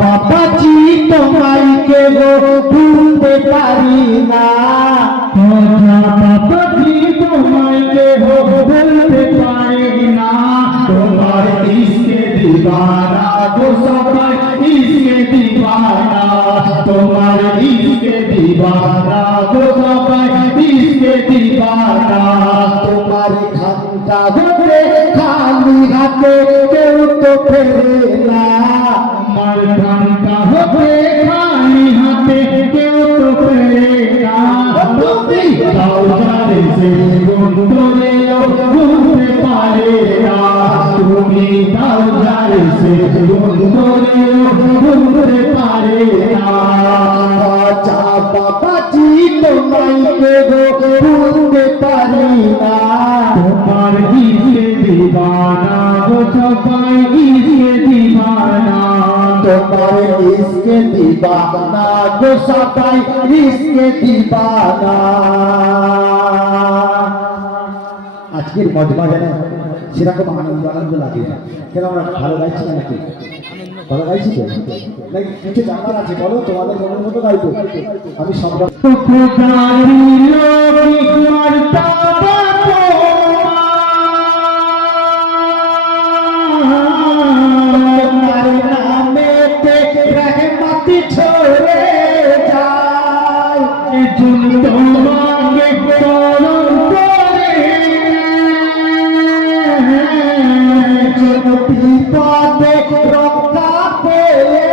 বাবাজি তোমায় কে গো ভুলতে পারি না, বাবাজি তোমায় কে গো ভুলতে পারি না। তোমার ইশকে দিওয়ানা গো সবাই ইশকে দিওয়ানা, তোমার ইশকে দিওয়ানা গো সবাই ইশকে দিওয়ানা। তোমার ঘন্টা ধরে খালি হাতে কেউ তো ফেরে না, আমার ঘন্টা হবে খালি হাতে কেউ তো ফেরে না। তুমি দাও যারে সে বন্ধুরে ভুলতে পারে না, তুমি দাও যারে সে বন্ধুরে ভুলতে পারে না। বাবাজি তোমায় কে গো ভুলতে পারি না, তোমার ইশকে দিওয়ানা গো সবাই ইশকে দিওয়ানা, তোমার ইশকে দিওয়ানা গো সবাই ইশকে দিওয়ানা। আজকের মজমা জানা সেরকম আনন্দ লাগে না, কেন আমরা ভালো গাইছি না নাকি? ভালো গাইছি তো নাকি কিছু জানার আছে বলো, তোমাদের মনের মতো গাইবো আমি সব। ছড়ে যায় তোমাকে করুণ করে, বিপদে রক্ষা পেয়ে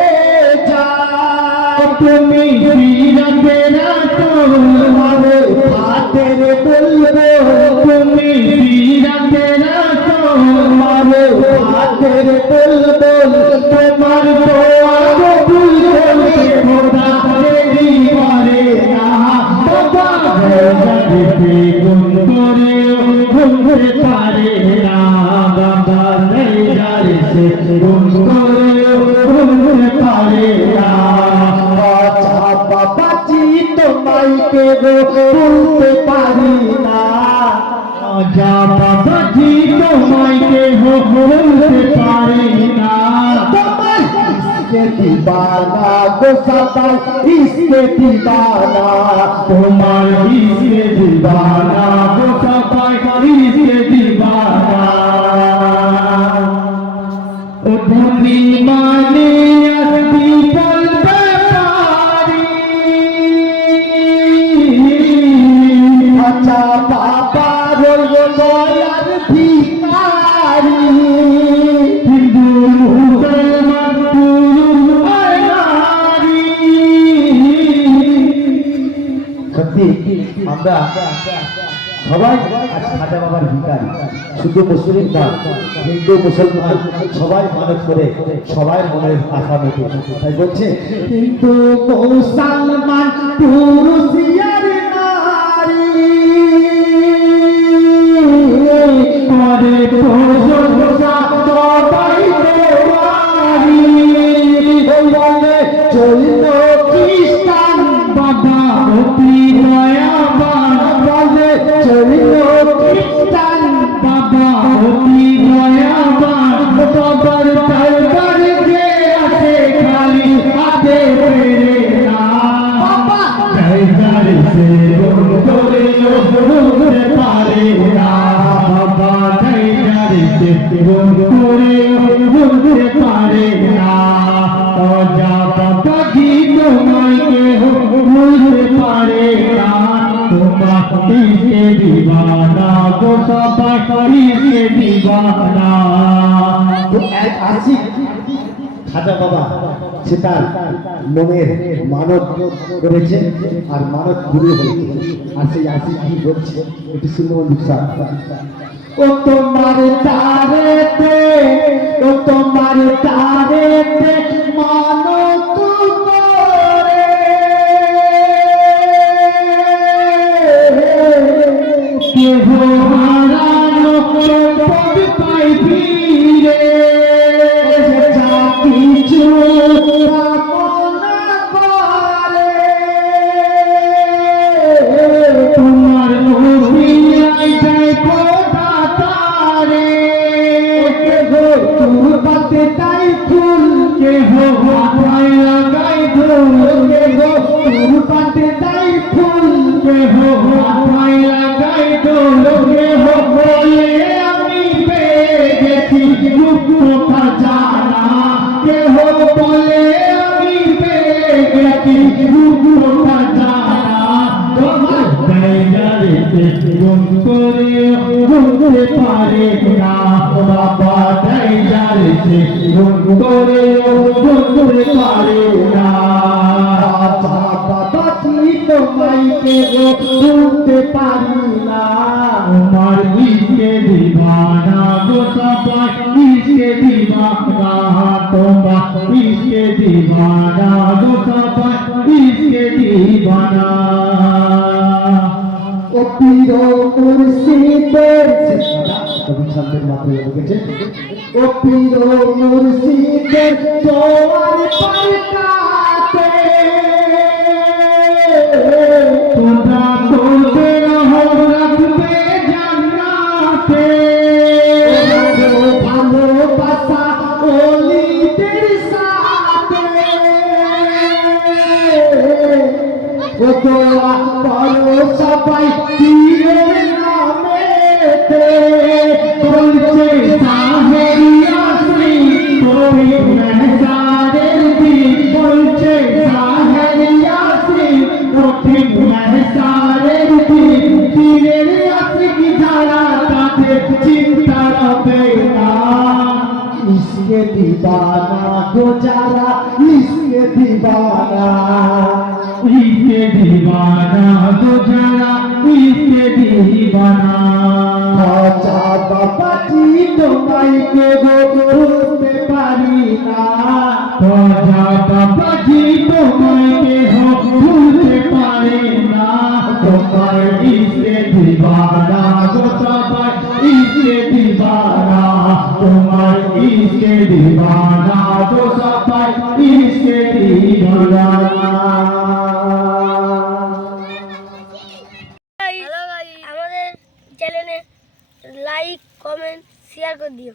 যায়। তুমি ফিরবে না তোমার হাতের বলবো, তুমি ফিরবে না তোমার হাতের বলবো, তোমার ভুলতে পারে না, বাবা নেই যারে সে ভুলতে পারে না। বাবাজি তোমায় কে গো ভুলতে পারি না, বাবাজি তোমায় কে গো ভুলতে পারি না। ইশকে দিওয়ানা গো সবাই ইশকে দিওয়ানা, তোমার ইশকে দিওয়ানা গো সবাই ইশকে দিওয়ানা। ও তুমি মানে আসবি বলতে পারি, আচ্ছা বাবা রইল দয়ার ভিখারি, হিন্দু মুসলমান আমরা সবাই খাজা বাবার ভিখারি, শুধু মুসলিম না হিন্দু মুসলমান সবাই মানত করে সবাই মনের আশা মেটে। তাই বলছে হিন্দু মুসলমান পুরুষ আর নারী করে প্রশংসা সবাই তোমারি, বলে চলিত খ্রিস্টান বাবা অতি দয়াবান, বলে চলিত খ্রিস্টান বাবা অতি দয়াবান। বাবার দরবার যে আছে খালি হাতে ফেরে না, বাবা যারে সে বন্ধুরে ভুলতে পারে না, বাবা যারে সে বন্ধুরে ভুলতে পারে না। বাবাজি তোমায় কে ভুলতে পারে না, তোমার ইশকে দিওয়ানা গো সবাই ইশকে দিওয়ানা। তো এক আশিক খাজা বাবা সে তার মনের মানত করেছে আর মানত পুরো হয়েছে, আর সেই আশিক কি বলছে একটু শুনবো। ও তোমার তারেতে, ও তোমার তারেতে মানত করে, কেহ হারানো পদ পাই ফিরে, যা কিছু কামনা করে তোমার মুখিয়ায় যায় খোদা তারে, কেহ তুর পাতে তাই ফুল, কেহ তো লোকে বলে আমি পেয়ে গেছি রূপ খাজানা, কেহ বলে আমি পেয়ে গেছি রূপ খাজানা। তোমার জায়গাতে গুণ করে গুনতে পারে না, বাবা জায়গাতে গুণ করে গুনতে পারে না। তোমাকে বলতে পারি না, তোমার ইসকে দিবানা গো সবাই ইসকে দিবানা, তোমার ইসকে দিবানা গো সবাই ইসকে দিবানা। ও পীর মুর্শিদের কবি ছন্দের মাধ্যমে লিখেছে, ও পীর মুর্শিদের তোমার পালকাতে খোদা তোকে রাখবে জান্নাতে, ভালোবাসা ওলিদের সাথে ও দোয়া করো সবাই পীরের নামেতে। বলছে সাহেব ইয়াসিন তোরে মেহসারের দিন, বলছে সাহেব ইয়াসিন তোরে মেহসারের দিন। পীরের আশিক যারা তাদের চিন্তা রবে না, ইসকে দিবানা গো যারা ইসকে দিবানা, ইসকে দিবানা গো যারা ইসকে দিবানা। খাজা বাবাজি তোমায় কে গো ভুলতে পারি না, খাজা বাবাজি তোমায় কেহ ভুলতে পারে না, তোমার ইসকে দিবানা গো সবাই ইসকে দিবানা, তোমার ইসকে দিবানা গো সবাই ইসকে দিবানা। হ্যালো গাইস, আমাদের চ্যানেলে লাইক কমেন্ট শেয়ার করে দিও।